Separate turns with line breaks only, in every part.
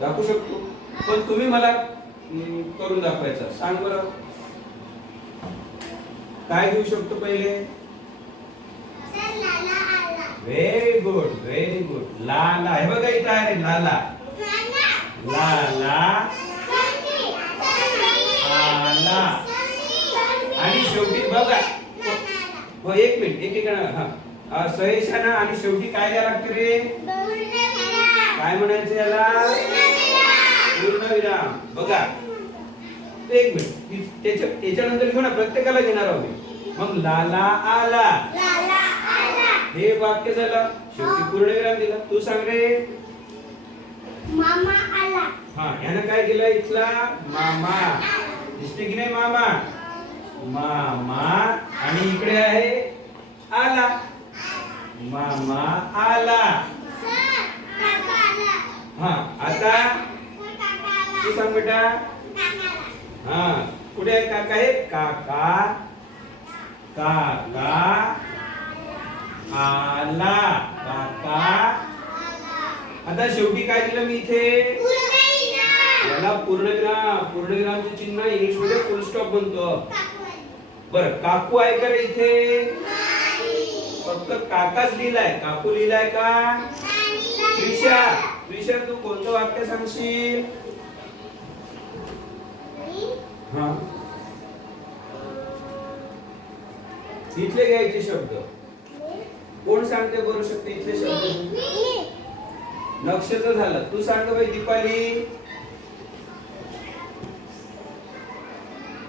दाखवू शकतो. पण तुम्ही मला करून दाखवायचं. सांग बरं. काय घेऊ शकतो पहिले? Very good very good Lala. हे बघा इथं आहे रे लाला. लाला. आला. आणि शेवटी बघा. हो एक मिनिट एक एक हा सहेशाना आणि शेवटी काय द्या लागतं रे? काय म्हणायचं याला? पूर्ण विराम बघा. एक मिनिट. त्याच्या त्याच्यानंतर घेऊ ना प्रत्येकाला घेणार आहोत. मग लाला आला. हे वाक्य झालं. शेवटी पूर्ण विराम दिला. तू सांग रे.
मामा आला.
हा यानं काय केलं इथला? मामा. दिसते की नाही मामा? मामा आणि इकडे आहे आला. मामा आला. हा आता? तू सांग बेटा. हा कुठे आहे काका आहे काका. काका. आला. काका. आता शेवटी काय दिलं मी इथे? याला पूर्णविराम पूर्णविरामचे चिन्ह इंग्लिशमध्ये फुल स्टॉप म्हणतो बर काकू आहे का इथे? फक्त काकाच लिहिलाय. काकू लिहिलाय का? त्रिशा. त्रिशा तू कोणतं वाक्य सांगशील? हा. इथले घ्यायचे शब्द. कोण सांगते बरोबर शकते इथले शब्द? नक्षत्र झालं. तू सांग बाई दीपाली.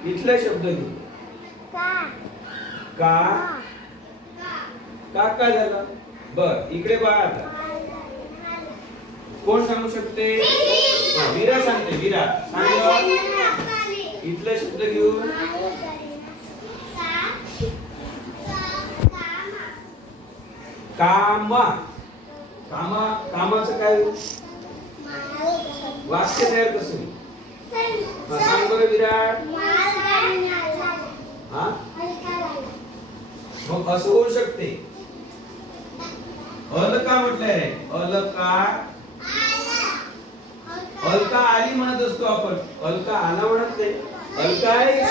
इथले शब्द घेऊ. का? काका झाला? बर इकडे बघा आता. कोण सांगू शकते? हा, वीरा सांगते वीरा सांग इथले शब्द घेऊ कामा. कामा कामाचं काय? वाक्य तयार कसं? सांग बरं विराट हा? मग असं होऊ शकते. अलका म्हटलंय रे. अलका अलका आली म्हणत असतो आपण. अलका आला म्हणत नाही. अलका आहे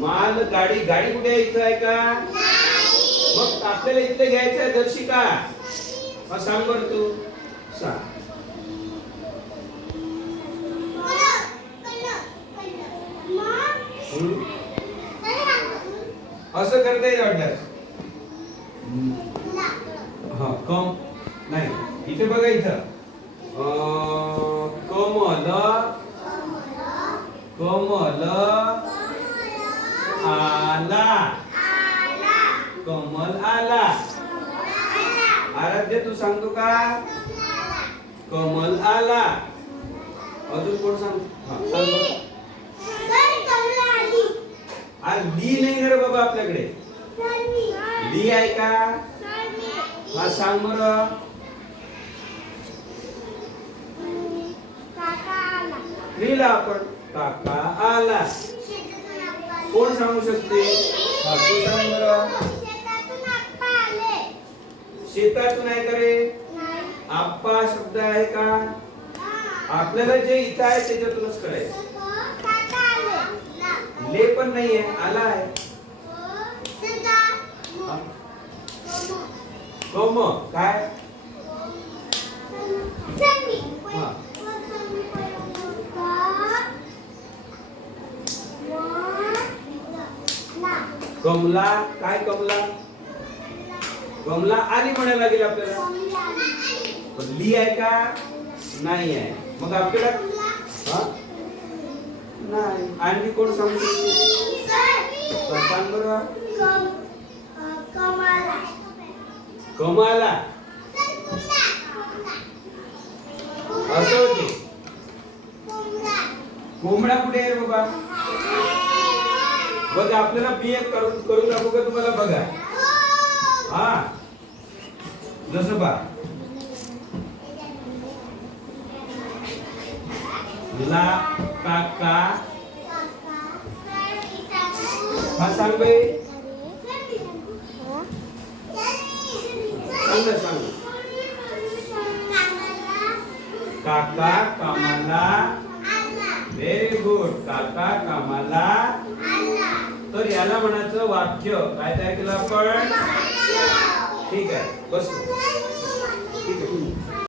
माल गाडी गाडी कुठे इथं आहे का? मग आपल्याला इथलं घ्यायचं आहे दर्शिका. मग सांग बर तू. सांग. असं करता येईल वाटल्यास. हा कम इथे बघा इथं. कमल कमल आला. कमल आला. आराध्य तू सांगतो का? कमल आला. अजून कोण सांगतो ली नाही रे बाबा आपल्याकडे. ली आहे का? हा सांग बरं. लिहिला आपण काका आला कोण सांगू शकते तू सांग बरं शेतातून आहे का रे आप्पा शब्द आहे का आपल्याला जे इथं आहे त्याच्यातूनच करायचं ले पण नाहीये आला आहे तो मग काय कमला काय कमला कमला आली म्हणायला लागेल आपल्याला. पण ली आहे का? नाही आहे. मग आपल्याला हा? नाही. आणखी कोण सांगू शकतो? सांग बरं. कमाला. असं होते. कोंबडा कुठे आहे बाबा? बघ आपल्याला बी एक करून करून दाखवू का तुम्हाला? बघा. हा. जसं बा ला काका हा सांग बाई. सांग ना सांग. काका कामाला. व्हेरी गुड काका कामाला. याला म्हणायचं वाक्य. काय तयार केलं आपण? ठीक आहे बस. ठीक आहे.